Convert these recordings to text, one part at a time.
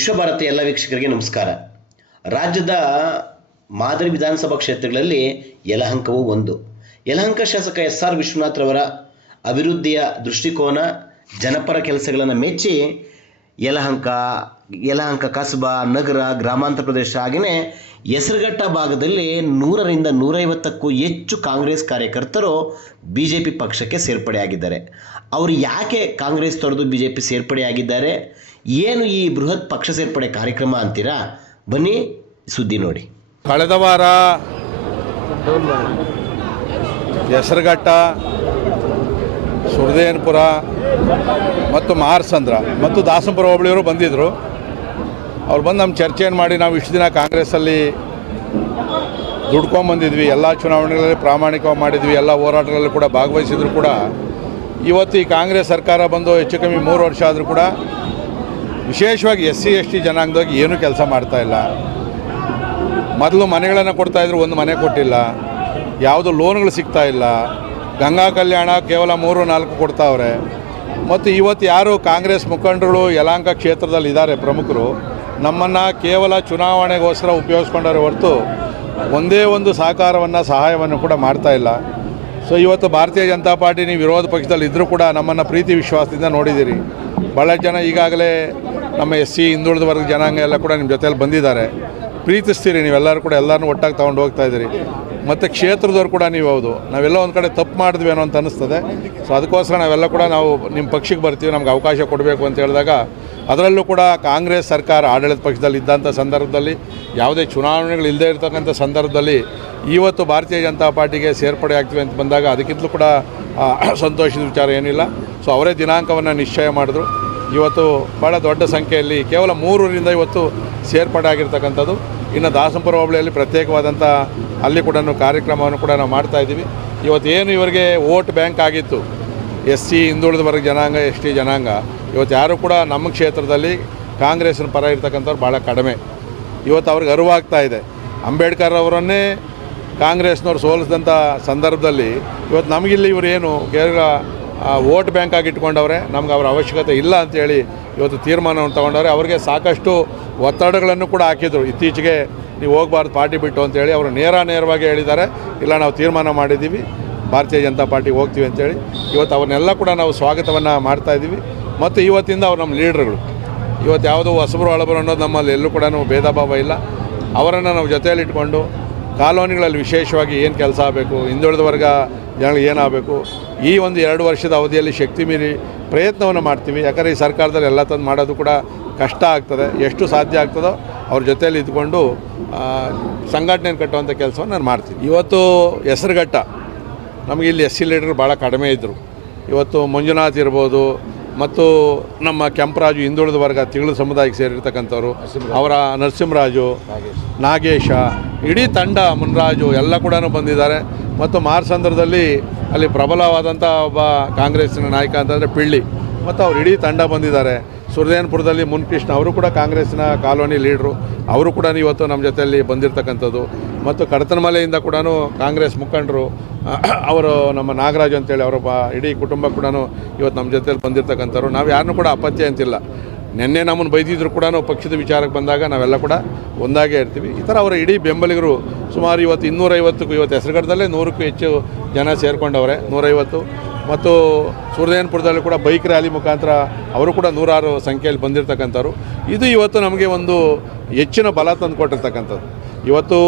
ವಿಶ್ವಭಾರತಿ ಎಲ್ಲ ವೀಕ್ಷಕರಿಗೆ ನಮಸ್ಕಾರ. ರಾಜ್ಯದ ಮಾದರಿ ವಿಧಾನಸಭಾ ಕ್ಷೇತ್ರಗಳಲ್ಲಿ ಯಲಹಂಕವೂ ಒಂದು. ಯಲಹಂಕ ಶಾಸಕ ಎಸ್.ಆರ್. ವಿಶ್ವನಾಥ್ ರವರ ಅಭಿವೃದ್ಧಿಯ ದೃಷ್ಟಿಕೋನ, ಜನಪರ ಕೆಲಸಗಳನ್ನು ಮೆಚ್ಚಿ ಯಲಹಂಕ ಕಸಬಾ, ನಗರ, ಗ್ರಾಮಾಂತರ ಪ್ರದೇಶ ಹಾಗೆಯೇ ಹೆಸರುಘಟ್ಟ ಭಾಗದಲ್ಲಿ 100ರಿಂದ 150ಕ್ಕೂ ಹೆಚ್ಚು ಕಾಂಗ್ರೆಸ್ ಕಾರ್ಯಕರ್ತರು ಬಿಜೆಪಿ ಪಕ್ಷಕ್ಕೆ ಸೇರ್ಪಡೆಯಾಗಿದ್ದಾರೆ. ಅವರು ಯಾಕೆ ಕಾಂಗ್ರೆಸ್ ತೊರೆದು ಬಿಜೆಪಿ ಸೇರ್ಪಡೆಯಾಗಿದ್ದಾರೆ, ಏನು ಈ ಬೃಹತ್ ಪಕ್ಷ ಸೇರ್ಪಡೆ ಕಾರ್ಯಕ್ರಮ ಅಂತೀರಾ? ಬನ್ನಿ ಸುದ್ದಿ ನೋಡಿ. ಕಳೆದ ವಾರ ಹೆಸರುಘಟ್ಟ, ಸುರದೇನಪುರ ಮತ್ತು ಮಾರ್ಸಂದ್ರ ಮತ್ತು ದಾಸನಪುರ ಹೋಬಳಿಯವರು ಬಂದಿದ್ದರು. ಅವ್ರು ಬಂದು ನಮ್ಮ ಚರ್ಚೆಯನ್ನು ಮಾಡಿ, ನಾವು ಇಷ್ಟು ದಿನ ಕಾಂಗ್ರೆಸ್ಸಲ್ಲಿ ದುಡ್ಕೊಂಬಂದಿದ್ವಿ, ಎಲ್ಲ ಚುನಾವಣೆಗಳಲ್ಲಿ ಪ್ರಾಮಾಣಿಕವಾಗಿ ಮಾಡಿದ್ವಿ, ಎಲ್ಲ ಹೋರಾಟಗಳಲ್ಲಿ ಕೂಡ ಭಾಗವಹಿಸಿದ್ರು ಕೂಡ ಇವತ್ತು ಈ ಕಾಂಗ್ರೆಸ್ ಸರ್ಕಾರ ಬಂದು ಹೆಚ್ಚು ಕಮ್ಮಿ 3 ವರ್ಷ ಆದರೂ ಕೂಡ ವಿಶೇಷವಾಗಿ SC/ST ಜನಾಂಗದಾಗ ಏನೂ ಕೆಲಸ ಮಾಡ್ತಾಯಿಲ್ಲ. ಮೊದಲು ಮನೆಗಳನ್ನು ಕೊಡ್ತಾಯಿದ್ರು, ಒಂದು ಮನೆ ಕೊಟ್ಟಿಲ್ಲ. ಯಾವುದು ಲೋನ್ಗಳು ಸಿಗ್ತಾಯಿಲ್ಲ. ಗಂಗಾ ಕಲ್ಯಾಣ ಕೇವಲ 3-4 ಕೊಡ್ತಾವ್ರೆ. ಮತ್ತು ಇವತ್ತು ಯಾರು ಕಾಂಗ್ರೆಸ್ ಮುಖಂಡರು ಯಲಹಂಕ ಕ್ಷೇತ್ರದಲ್ಲಿ ಇದ್ದಾರೆ, ಪ್ರಮುಖರು, ನಮ್ಮನ್ನು ಕೇವಲ ಚುನಾವಣೆಗೋಸ್ಕರ ಉಪಯೋಗಿಸ್ಕೊಂಡವ್ರೆ ಹೊರತು ಒಂದೇ ಒಂದು ಸಹಕಾರವನ್ನು, ಸಹಾಯವನ್ನು ಕೂಡ ಮಾಡ್ತಾಯಿಲ್ಲ. ಸೊ ಇವತ್ತು ಭಾರತೀಯ ಜನತಾ ಪಾರ್ಟಿ ನೀವು ವಿರೋಧ ಪಕ್ಷದಲ್ಲಿ ಇದ್ದರೂ ಕೂಡ ನಮ್ಮನ್ನು ಪ್ರೀತಿ ವಿಶ್ವಾಸದಿಂದ ನೋಡಿದ್ದೀರಿ. ಭಾಳ ಜನ ಈಗಾಗಲೇ ನಮ್ಮ SC ಹಿಂದುಳಿದ ವರ್ಗ ಜನಾಂಗ ಎಲ್ಲ ಕೂಡ ನಿಮ್ಮ ಜೊತೆಯಲ್ಲಿ ಬಂದಿದ್ದಾರೆ. ಪ್ರೀತಿಸ್ತೀರಿ ನೀವೆಲ್ಲರೂ ಕೂಡ, ಎಲ್ಲರನ್ನೂ ಒಟ್ಟಾಗಿ ತೊಗೊಂಡು ಹೋಗ್ತಾ ಇದ್ದೀರಿ. ಮತ್ತು ಕ್ಷೇತ್ರದವ್ರು ಕೂಡ ನೀವು ಹೌದು, ನಾವೆಲ್ಲ ಒಂದು ಕಡೆ ತಪ್ಪು ಮಾಡಿದ್ವಿ ಅನ್ನೋ ಅಂತ ಅನ್ನಿಸ್ತದೆ. ಸೊ ಅದಕ್ಕೋಸ್ಕರ ನಾವೆಲ್ಲ ಕೂಡ ನಾವು ನಿಮ್ಮ ಪಕ್ಷಕ್ಕೆ ಬರ್ತೀವಿ, ನಮ್ಗೆ ಅವಕಾಶ ಕೊಡಬೇಕು ಅಂತ ಹೇಳಿದಾಗ, ಅದರಲ್ಲೂ ಕೂಡ ಕಾಂಗ್ರೆಸ್ ಸರ್ಕಾರ ಆಡಳಿತ ಪಕ್ಷದಲ್ಲಿ ಇದ್ದಂಥ ಸಂದರ್ಭದಲ್ಲಿ, ಯಾವುದೇ ಚುನಾವಣೆಗಳು ಇಲ್ಲದೇ ಇರತಕ್ಕಂಥ ಸಂದರ್ಭದಲ್ಲಿ ಇವತ್ತು ಭಾರತೀಯ ಜನತಾ ಪಾರ್ಟಿಗೆ ಸೇರ್ಪಡೆ ಆಗ್ತೀವಿ ಅಂತ ಬಂದಾಗ ಅದಕ್ಕಿಂತಲೂ ಕೂಡ ಸಂತೋಷದ ವಿಚಾರ ಏನಿಲ್ಲ. ಸೊ ಅವರೇ ದಿನಾಂಕವನ್ನು ನಿಶ್ಚಯ ಮಾಡಿದ್ರು. ಇವತ್ತು ಭಾಳ ದೊಡ್ಡ ಸಂಖ್ಯೆಯಲ್ಲಿ ಕೇವಲ 3ರಿಂದ ಇವತ್ತು ಸೇರ್ಪಡೆ ಆಗಿರ್ತಕ್ಕಂಥದ್ದು. ಇನ್ನು ದಾಸನಪುರ ಹೋಬಳಿಯಲ್ಲಿ ಪ್ರತ್ಯೇಕವಾದಂಥ ಅಲ್ಲಿ ಕೂಡ ಕಾರ್ಯಕ್ರಮವನ್ನು ಕೂಡ ನಾವು ಮಾಡ್ತಾಯಿದ್ದೀವಿ. ಇವತ್ತೇನು ಇವರಿಗೆ ವೋಟ್ ಬ್ಯಾಂಕ್ ಆಗಿತ್ತು SC ಹಿಂದುಳಿದ ವರ್ಗ ಜನಾಂಗ, ST ಜನಾಂಗ, ಇವತ್ತು ಯಾರು ಕೂಡ ನಮ್ಮ ಕ್ಷೇತ್ರದಲ್ಲಿ ಕಾಂಗ್ರೆಸ್ನ ಪರ ಇರ್ತಕ್ಕಂಥವ್ರು ಭಾಳ ಕಡಿಮೆ. ಇವತ್ತು ಅವ್ರಿಗೆ ಅರಿವಾಗ್ತಾ ಇದೆ. ಅಂಬೇಡ್ಕರ್ ಅವರನ್ನೇ ಕಾಂಗ್ರೆಸ್ನವ್ರು ಸೋಲಿಸಿದಂಥ ಸಂದರ್ಭದಲ್ಲಿ ಇವತ್ತು ನಮಗಿಲ್ಲಿ ಇವರು ಏನು ಕೇವಲ ವೋಟ್ ಬ್ಯಾಂಕ್ ಆಗಿ ಇಟ್ಕೊಂಡವ್ರೆ, ನಮ್ಗೆ ಅವರ ಅವಶ್ಯಕತೆ ಇಲ್ಲ ಅಂಥೇಳಿ ಇವತ್ತು ತೀರ್ಮಾನವನ್ನು ತೊಗೊಂಡವ್ರೆ. ಅವ್ರಿಗೆ ಸಾಕಷ್ಟು ಒತ್ತಡಗಳನ್ನು ಕೂಡ ಹಾಕಿದರು. ಇತ್ತೀಚೆಗೆ ನೀವು ಹೋಗಬಾರ್ದು ಪಾರ್ಟಿ ಬಿಟ್ಟು ಅಂತೇಳಿ ಅವರು ನೇರವಾಗಿ ಹೇಳಿದ್ದಾರೆ, ಇಲ್ಲ ನಾವು ತೀರ್ಮಾನ ಮಾಡಿದ್ದೀವಿ, ಭಾರತೀಯ ಜನತಾ ಪಾರ್ಟಿಗೆ ಹೋಗ್ತೀವಿ ಅಂತೇಳಿ. ಇವತ್ತು ಅವ್ರನ್ನೆಲ್ಲ ಕೂಡ ನಾವು ಸ್ವಾಗತವನ್ನು ಮಾಡ್ತಾಯಿದ್ದೀವಿ. ಮತ್ತು ಇವತ್ತಿಂದ ಅವ್ರು ನಮ್ಮ ಲೀಡ್ರುಗಳು. ಇವತ್ತು ಯಾವುದೋ ಹೊಸಬರು ಹಳಬರು ಅನ್ನೋದು ನಮ್ಮಲ್ಲಿ ಎಲ್ಲೂ ಕೂಡ ಭೇದ ಭಾವ ಇಲ್ಲ. ಅವರನ್ನು ನಾವು ಜೊತೆಯಲ್ಲಿ ಇಟ್ಕೊಂಡು ಕಾಲೋನಿಗಳಲ್ಲಿ ವಿಶೇಷವಾಗಿ ಏನು ಕೆಲಸ ಆಗಬೇಕು, ಹಿಂದುಳಿದ ವರ್ಗ ಜನಗಳಿಗೆ ಏನಾಗಬೇಕು, ಈ ಒಂದು 2 ವರ್ಷದ ಅವಧಿಯಲ್ಲಿ ಶಕ್ತಿ ಮೀರಿ ಪ್ರಯತ್ನವನ್ನು ಮಾಡ್ತೀವಿ. ಯಾಕಂದರೆ ಈ ಸರ್ಕಾರದಲ್ಲಿ ಎಲ್ಲ ತಂದು ಮಾಡೋದು ಕೂಡ ಕಷ್ಟ ಆಗ್ತದೆ. ಎಷ್ಟು ಸಾಧ್ಯ ಆಗ್ತದೋ ಅವ್ರ ಜೊತೆಯಲ್ಲಿ ಇದ್ಕೊಂಡು ಸಂಘಟನೆಯನ್ನು ಕಟ್ಟುವಂಥ ಕೆಲಸವನ್ನು ನಾನು ಮಾಡ್ತೀನಿ. ಇವತ್ತು ಹೆಸರುಘಟ್ಟ ನಮಗೆ ಇಲ್ಲಿ SC ಲೀಡರ್ ಭಾಳ ಕಡಿಮೆ ಇದ್ದರು. ಇವತ್ತು ಮಂಜುನಾಥ್ ಇರ್ಬೋದು, ಮತ್ತು ನಮ್ಮ ಕೆಂಪರಾಜು ಹಿಂದುಳಿದ ವರ್ಗ ತಿಂಗಳು ಸಮುದಾಯಕ್ಕೆ ಸೇರಿರ್ತಕ್ಕಂಥವ್ರು, ಅವರ ನರಸಿಂಹರಾಜು, ನಾಗೇಶ, ಇಡೀ ತಂಡ, ಮುನ್ರಾಜು ಎಲ್ಲ ಕೂಡ ಬಂದಿದ್ದಾರೆ. ಮತ್ತು ಮಾರ್ಸಂದ್ರದಲ್ಲಿ ಅಲ್ಲಿ ಪ್ರಬಲವಾದಂಥ ಒಬ್ಬ ಕಾಂಗ್ರೆಸ್ಸಿನ ನಾಯಕ ಅಂತಂದರೆ ಪಿಳ್ಳಿ, ಮತ್ತು ಅವ್ರು ಇಡೀ ತಂಡ ಬಂದಿದ್ದಾರೆ. ಸುರದೇನಪುರದಲ್ಲಿ ಮುನ್ಕೃಷ್ಣ, ಅವರು ಕೂಡ ಕಾಂಗ್ರೆಸ್ಸಿನ ಕಾಲೋನಿ ಲೀಡ್ರು, ಅವರು ಕೂಡ ಇವತ್ತು ನಮ್ಮ ಜೊತೆಯಲ್ಲಿ ಬಂದಿರತಕ್ಕಂಥದ್ದು. ಮತ್ತು ಕಡತನಮಲೆಯಿಂದ ಕೂಡ ಕಾಂಗ್ರೆಸ್ ಮುಖಂಡರು, ಅವರು ನಮ್ಮ ನಾಗರಾಜು ಅಂತೇಳಿ ಅವರ ಇಡೀ ಕುಟುಂಬ ಕೂಡ ಇವತ್ತು ನಮ್ಮ ಜೊತೆಯಲ್ಲಿ ಬಂದಿರತಕ್ಕಂಥವ್ರು. ನಾವು ಯಾರನ್ನೂ ಕೂಡ ಅಪತ್ಯ ಅಂತಿಲ್ಲ. ನಿನ್ನೆ ನಮ್ಮನ್ನು ಬೈದಿದ್ರು ಕೂಡ ಪಕ್ಷದ ವಿಚಾರಕ್ಕೆ ಬಂದಾಗ ನಾವೆಲ್ಲ ಕೂಡ ಒಂದಾಗೇ ಇರ್ತೀವಿ. ಈ ಥರ ಅವರ ಇಡೀ ಬೆಂಬಲಿಗರು ಸುಮಾರು ಇವತ್ತು 250ಕ್ಕೂ, ಇವತ್ತು ಹೆಸರುಘಟ್ಟದಲ್ಲೇ 100ಕ್ಕೂ ಹೆಚ್ಚು ಜನ ಸೇರಿಕೊಂಡವ್ರೆ, 150. ಮತ್ತು ಸುರದೇನಪುರದಲ್ಲಿ ಕೂಡ ಬೈಕ್ ರ್ಯಾಲಿ ಮುಖಾಂತರ ಅವರು ಕೂಡ 106 ಸಂಖ್ಯೆಯಲ್ಲಿ ಬಂದಿರತಕ್ಕಂಥವ್ರು. ಇದು ಇವತ್ತು ನಮಗೆ ಒಂದು ಹೆಚ್ಚಿನ ಬಲ ತಂದು ಕೊಟ್ಟಿರ್ತಕ್ಕಂಥದ್ದು. ಇವತ್ತು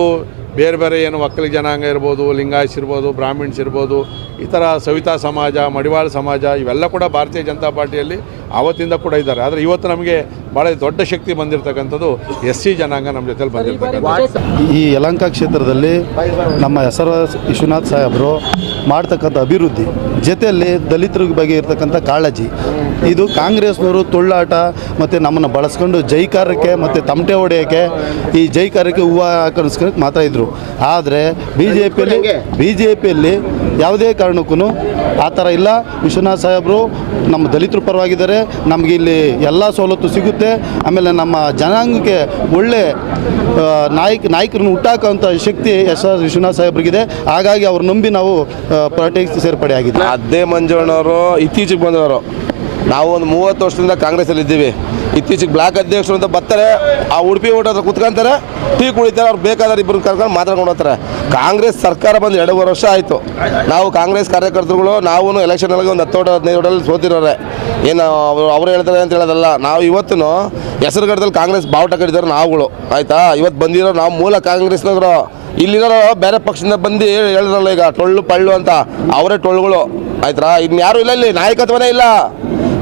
ಬೇರೆ ಬೇರೆ ಏನು ಒಕ್ಕಲಿಗ ಜನಾಂಗ ಇರ್ಬೋದು, ಲಿಂಗಾಯಸ್ ಇರ್ಬೋದು, ಬ್ರಾಹ್ಮಿಣ್ಸ್ ಇರ್ಬೋದು, ಈ ಥರ ಸವಿತಾ ಸಮಾಜ, ಮಡಿವಾಳ ಸಮಾಜ, ಇವೆಲ್ಲ ಕೂಡ ಭಾರತೀಯ ಜನತಾ ಪಾರ್ಟಿಯಲ್ಲಿ ಆವತ್ತಿಂದ ಕೂಡ ಇದ್ದಾರೆ. ಆದರೆ ಇವತ್ತು ನಮಗೆ ಭಾಳ ದೊಡ್ಡ ಶಕ್ತಿ ಬಂದಿರತಕ್ಕಂಥದ್ದು SC ಜನಾಂಗ ನಮ್ಮ ಜೊತೆಲಿ ಬಂದಿರ್ತಕ್ಕಂಥದ್ದು. ಈ ಯಲಹಂಕ ಕ್ಷೇತ್ರದಲ್ಲಿ ನಮ್ಮ ಎಸ್.ಆರ್. ವಿಶ್ವನಾಥ್ ಸಾಹೇಬರು ಮಾಡ್ತಕ್ಕಂಥ ಅಭಿವೃದ್ಧಿ ಜೊತೆಯಲ್ಲಿ ದಲಿತರ ಬಗ್ಗೆ ಇರ್ತಕ್ಕಂಥ ಕಾಳಜಿ, ಇದು ಕಾಂಗ್ರೆಸ್ನವರು ತುಳ್ಳಾಟ ಮತ್ತು ನಮ್ಮನ್ನು ಬಳಸ್ಕೊಂಡು ಜೈಕಾರಕ್ಕೆ ಮತ್ತು ತಮಟೆ ಹೊಡೆಯೋಕ್ಕೆ, ಈ ಜೈಕಾರಕ್ಕೆ ಹೂವು ಹಾಕಿಸ್ಕೊಂಡು ಮಾತ್ರ ಇದ್ದರು. ಆದರೆ BJPಯಲ್ಲಿ ಯಾವುದೇ ಕಾರಣಕ್ಕೂ ಆ ಥರ ಇಲ್ಲ. ವಿಶ್ವನಾಥ್ ಸಾಹೇಬರು ನಮ್ಮ ದಲಿತರ ಪರವಾಗಿದ್ದಾರೆ. ನಮಗೆ ಇಲ್ಲಿ ಎಲ್ಲ ಸವಲತ್ತು ಸಿಗುತ್ತೆ. ಆಮೇಲೆ ನಮ್ಮ ಜನಾಂಗಕ್ಕೆ ಒಳ್ಳೆ ನಾಯಕರನ್ನು ಹುಟ್ಟಾಕೋಂಥ ಶಕ್ತಿ ಎಸ್.ಆರ್. ವಿಶ್ವನಾಥ್ ಸಾಹೇಬ್ರಿಗಿದೆ. ಹಾಗಾಗಿ ಅವ್ರು ನಂಬಿ ನಾವು ಪಾರ್ಟಿಗೆ ಸೇರ್ಪಡೆ ಆಗಿದ್ವಿ. ಅದೇ ಮಂಜಣ್ಣವರು ಇತ್ತೀಚೆಗೆ ಬಂದವರು. ನಾವು ಒಂದು 30 ವರ್ಷದಿಂದ ಕಾಂಗ್ರೆಸ್ಸಲ್ಲಿ ಇದ್ದೀವಿ. ಇತ್ತೀಚೆಗೆ ಬ್ಲಾಕ್ ಅಧ್ಯಕ್ಷರು ಅಂತ ಬರ್ತಾರೆ, ಆ ಉಡುಪಿ ಓಟ್ ಹತ್ರ ಕುತ್ಕೊಂತಾರೆ, ಟೀ ಕುಡಿತಾರೆ, ಅವ್ರು ಬೇಕಾದ್ರೆ ಇಬ್ಬರು ಕರ್ಕೊಂಡು ಮಾತಾಡ್ಕೊಂಡು ಹೋಗ್ತಾರೆ. ಕಾಂಗ್ರೆಸ್ ಸರ್ಕಾರ ಬಂದು 2.5 ವರ್ಷ ಆಯಿತು. ನಾವು ಕಾಂಗ್ರೆಸ್ ಕಾರ್ಯಕರ್ತರುಗಳು ನಾವು ಎಲೆಕ್ಷನಲ್ಲಿ ಒಂದು 10-15 ಓಟಲ್ಲಿ ಸೋತಿರೋರೆ. ಏನು ಅವ್ರು ಹೇಳ್ತಾರೆ ಅಂತ ಹೇಳೋದಲ್ಲ. ನಾವು ಇವತ್ತು ಹೆಸರುಗಡದಲ್ಲಿ ಕಾಂಗ್ರೆಸ್ ಬಾವುಟ ಕಟ್ಟಿದ್ದಾರೆ ನಾವುಗಳು, ಆಯಿತಾ. ಇವತ್ತು ಬಂದಿರೋ ನಾವು ಮೂಲ ಕಾಂಗ್ರೆಸ್ನವರು, ಇಲ್ಲಿರೋ ಬೇರೆ ಪಕ್ಷದಿಂದ ಬಂದು ಹೇಳಿದ್ರಲ್ಲ ಈಗ ಟೊಳ್ಳು ಪಳ್ಳು ಅಂತ, ಅವರೇ ಟೊಳ್ಳುಗಳು, ಆಯ್ತಾ. ಇನ್ಯಾರು ಇಲ್ಲ, ಇಲ್ಲಿ ನಾಯಕತ್ವನೇ ಇಲ್ಲ.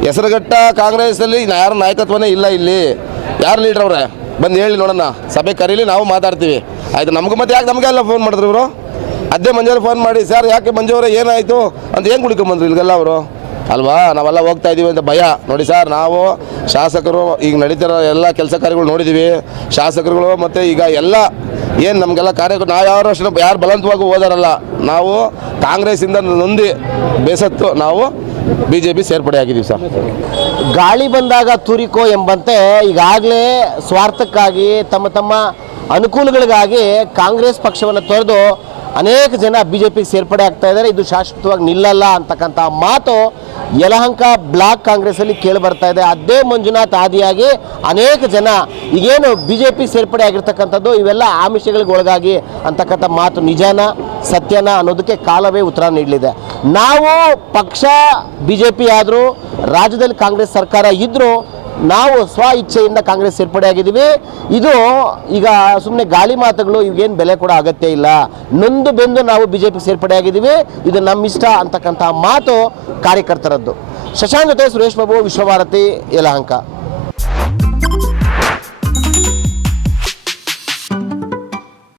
ಹೆಸರುಘಟ್ಟ ಕಾಂಗ್ರೆಸ್ಸಲ್ಲಿ ಯಾರು ನಾಯಕತ್ವನೇ ಇಲ್ಲ. ಇಲ್ಲಿ ಯಾರು ಲೀಡ್ರ್ ಅವ್ರೆ ಬಂದು ಹೇಳಿ ನೋಡೋಣ, ಸಭೆ ಕರೀಲಿ, ನಾವು ಮಾತಾಡ್ತೀವಿ, ಆಯ್ತು. ನಮಗೂ ಮತ್ತೆ ಯಾಕೆ ನಮಗೆಲ್ಲ ಫೋನ್ ಮಾಡಿದ್ರು ಇವರು? ಅದೇ ಮಂಜುವರೆ ಫೋನ್ ಮಾಡಿ, ಸರ್ ಯಾಕೆ ಮಂಜುವರೆ ಏನಾಯಿತು ಅಂತ ಏನು ಕುಡ್ಕೊಂಬಂದ್ರು ಇಲ್ಲಿಗೆಲ್ಲ ಅವರು ಅಲ್ವಾ. ನಾವೆಲ್ಲ ಹೋಗ್ತಾ ಇದ್ದೀವಿ ಅಂತ ಭಯ. ನೋಡಿ ಸರ್, ನಾವು ಶಾಸಕರು ಈಗ ನಡೀತಿರೋ ಎಲ್ಲ ಕೆಲಸ ಕಾರ್ಯಗಳು ನೋಡಿದ್ದೀವಿ. ಶಾಸಕರುಗಳು ಮತ್ತು ಈಗ ಎಲ್ಲ ಏನು ನಮಗೆಲ್ಲ ಕಾರ್ಯಗಳು ನಾವು ಯಾರು ಬಲವಂತವಾಗಿ ಹೋದಾರಲ್ಲ, ನಾವು ಕಾಂಗ್ರೆಸ್ಸಿಂದ ನೊಂದಿ ಬೇಸತ್ತು ನಾವು BJP ಸೇರ್ಪಡೆ ಆಗಿದ್ದೀವಿ ಸರ್. ಗಾಳಿ ಬಂದಾಗ ತುರಿಕೋ ಎಂಬಂತೆ ಈಗಾಗಲೇ ಸ್ವಾರ್ಥಕ್ಕಾಗಿ ತಮ್ಮ ಅನುಕೂಲಗಳಿಗಾಗಿ ಕಾಂಗ್ರೆಸ್ ಪಕ್ಷವನ್ನು ತೊರೆದು ಅನೇಕ ಜನ BJPಗೆ ಸೇರ್ಪಡೆ ಆಗ್ತಾ ಇದ್ದಾರೆ. ಇದು ಶಾಶ್ವತವಾಗಿ ನಿಲ್ಲಲ್ಲ ಅಂತಕ್ಕಂಥ ಮಾತು ಯಲಹಂಕ ಬ್ಲಾಕ್ ಕಾಂಗ್ರೆಸ್ಸಲ್ಲಿ ಕೇಳಿ ಬರ್ತಾ ಇದೆ. ಅದೇ ಮಂಜುನಾಥ್ ಆದಿಯಾಗಿ ಅನೇಕ ಜನ ಈಗೇನು BJP ಸೇರ್ಪಡೆ ಆಗಿರ್ತಕ್ಕಂಥದ್ದು ಇವೆಲ್ಲ ಆಮಿಷಗಳಿಗೆ ಒಳಗಾಗಿ ಅಂತಕ್ಕಂಥ ಮಾತು ನಿಜಾನ ಸತ್ಯನ ಅನ್ನೋದಕ್ಕೆ ಕಾಲವೇ ಉತ್ತರ ನೀಡಲಿದೆ. ನಾವು ಪಕ್ಷ BJP ಆದರೂ ರಾಜ್ಯದಲ್ಲಿ ಕಾಂಗ್ರೆಸ್ ಸರ್ಕಾರ ಇದ್ದರೂ ನಾವು ಸ್ವ ಇಚ್ಛೆಯಿಂದ ಕಾಂಗ್ರೆಸ್ ಸೇರ್ಪಡೆ ಆಗಿದ್ದೀವಿ. ಇದು ಈಗ ಸುಮ್ಮನೆ ಗಾಳಿ ಮಾತುಗಳು, ಇವೇನು ಬೆಲೆ ಕೂಡ ಅಗತ್ಯ ಇಲ್ಲ. ನೊಂದು ಬೆಂದು ನಾವು BJP ಸೇರ್ಪಡೆ ಆಗಿದ್ದೀವಿ, ಇದು ನಮ್ಮ ಇಷ್ಟ ಅಂತಕ್ಕಂಥ ಮಾತು ಕಾರ್ಯಕರ್ತರದ್ದು. ಶಶಾಂಕ್ ಜೊತೆ ಸುರೇಶ್ ಬಾಬು, ವಿಶ್ವಭಾರತಿ, ಯಲಹಂಕ.